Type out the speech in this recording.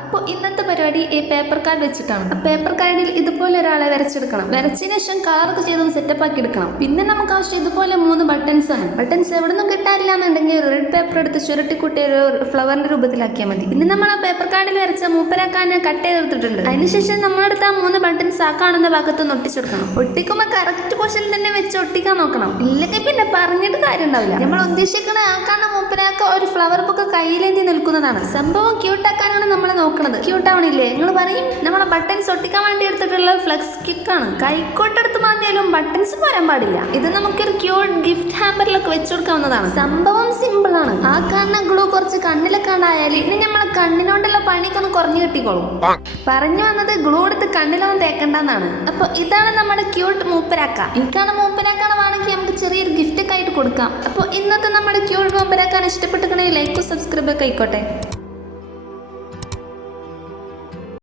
അപ്പോൾ ഇന്നത്തെ പരിപാടി ഈ പേപ്പർ കാർഡ് വെച്ചിട്ടാണ്. പേപ്പർ കാർഡിൽ ഇതുപോലെ ഒരാളെ വരച്ചെടുക്കണം. വരച്ചതിന് ശേഷം കളറൊക്കെ ചെയ്തൊന്ന് സെറ്റപ്പ് ആക്കി എടുക്കണം. പിന്നെ നമുക്ക് ആവശ്യം ഇതുപോലെ 3 ബട്ടൺസ് ആണ്. ബട്ടൺസ് എവിടെ നിന്നും കിട്ടാനില്ല എന്നുണ്ടെങ്കിൽ ഒരു റെഡ് പേപ്പർ എടുത്ത് ചുരുട്ടിക്കുട്ടി ഒരു ഫ്ലവറിന്റെ രൂപത്തിലാക്കിയാൽ മതി. പിന്നെ നമ്മൾ ആ പേപ്പർ കാർഡിൽ വരച്ച മൂപ്പരാക്കാൻ കട്ട് ചെയ്തെടുത്തിട്ടുണ്ട്. അതിനുശേഷം നമ്മളെടുത്ത് ആ 3 ബട്ടൺസ് ആ കാണുന്ന ഭാഗത്ത് ഒട്ടിച്ചെടുക്കണം. ഒട്ടിക്കുമ്പോൾ കറക്റ്റ് പൊസിഷനിൽ തന്നെ വെച്ച് ഒട്ടിക്കാൻ നോക്കണം. ഇല്ലെങ്കിൽ പിന്നെ പറഞ്ഞിട്ട് കാര്യം ഉണ്ടാവില്ല. നമ്മൾ ഉദ്ദേശിക്കുന്ന ആ കാണുന്ന മൂപ്പരാക്ക ഒരു ഫ്ലവർ ബുക്ക് കയ്യിലേന്തി നിൽക്കുന്നതാണ്. സംഭവം ക്യൂട്ടാക്കാനാണ് നമ്മൾ നോക്കുന്നത്. ക്യൂട്ട് ആവണില്ലേ? നിങ്ങൾ പറയും നമ്മളെ ബട്ടൺസ് ഒട്ടിക്കാൻ വേണ്ടി എടുത്തിട്ടുള്ള ഫ്ലെക്സ് കിക്കാണ്. കൈക്കോട്ടെടുത്ത് മാറ്റിയാലും ബട്ടൺസ് പോരാൻ പാടില്ല. ഇത് നമുക്കൊരു ക്യൂട്ട് ഗിഫ്റ്റ് ഹാമ്പറിലൊക്കെ വെച്ചു കൊടുക്കാവുന്നതാണ്. സംഭവം സിമ്പിൾ ആണ്. ആ കാണുന്ന ഗ്ലൂ കുറച്ച് കണ്ണിലൊക്കെ ഉണ്ടായാൽ ഇനി നമ്മളെ കണ്ണിനോണ്ടുള്ള പണിയൊക്കെ ഒന്ന് കുറഞ്ഞു കിട്ടിക്കോളും. പറഞ്ഞു വന്നത് ഗ്ലൂ എടുത്ത് കണ്ണിലൊന്നും തേക്കണ്ടെന്നാണ്. അപ്പൊ ഇതാണ് നമ്മുടെ ക്യൂട്ട് മൂപ്പരാക്ക. ഈ കാണുന്ന മൂപ്പരാക്കാണ് വേണമെങ്കിൽ നമുക്ക് ചെറിയൊരു ഗിഫ്റ്റ് ഒക്കെ ആയിട്ട് കൊടുക്കാം. അപ്പോൾ ഇന്നത്തെ നമ്മുടെ ക്യൂട്ട് മൂപ്പരാക്കാൻ ഇഷ്ടപ്പെട്ടിട്ടുണ്ടെങ്കിൽ ലൈക്കും സബ്സ്ക്രൈബ് ഒക്കെ ആയിക്കോട്ടെ.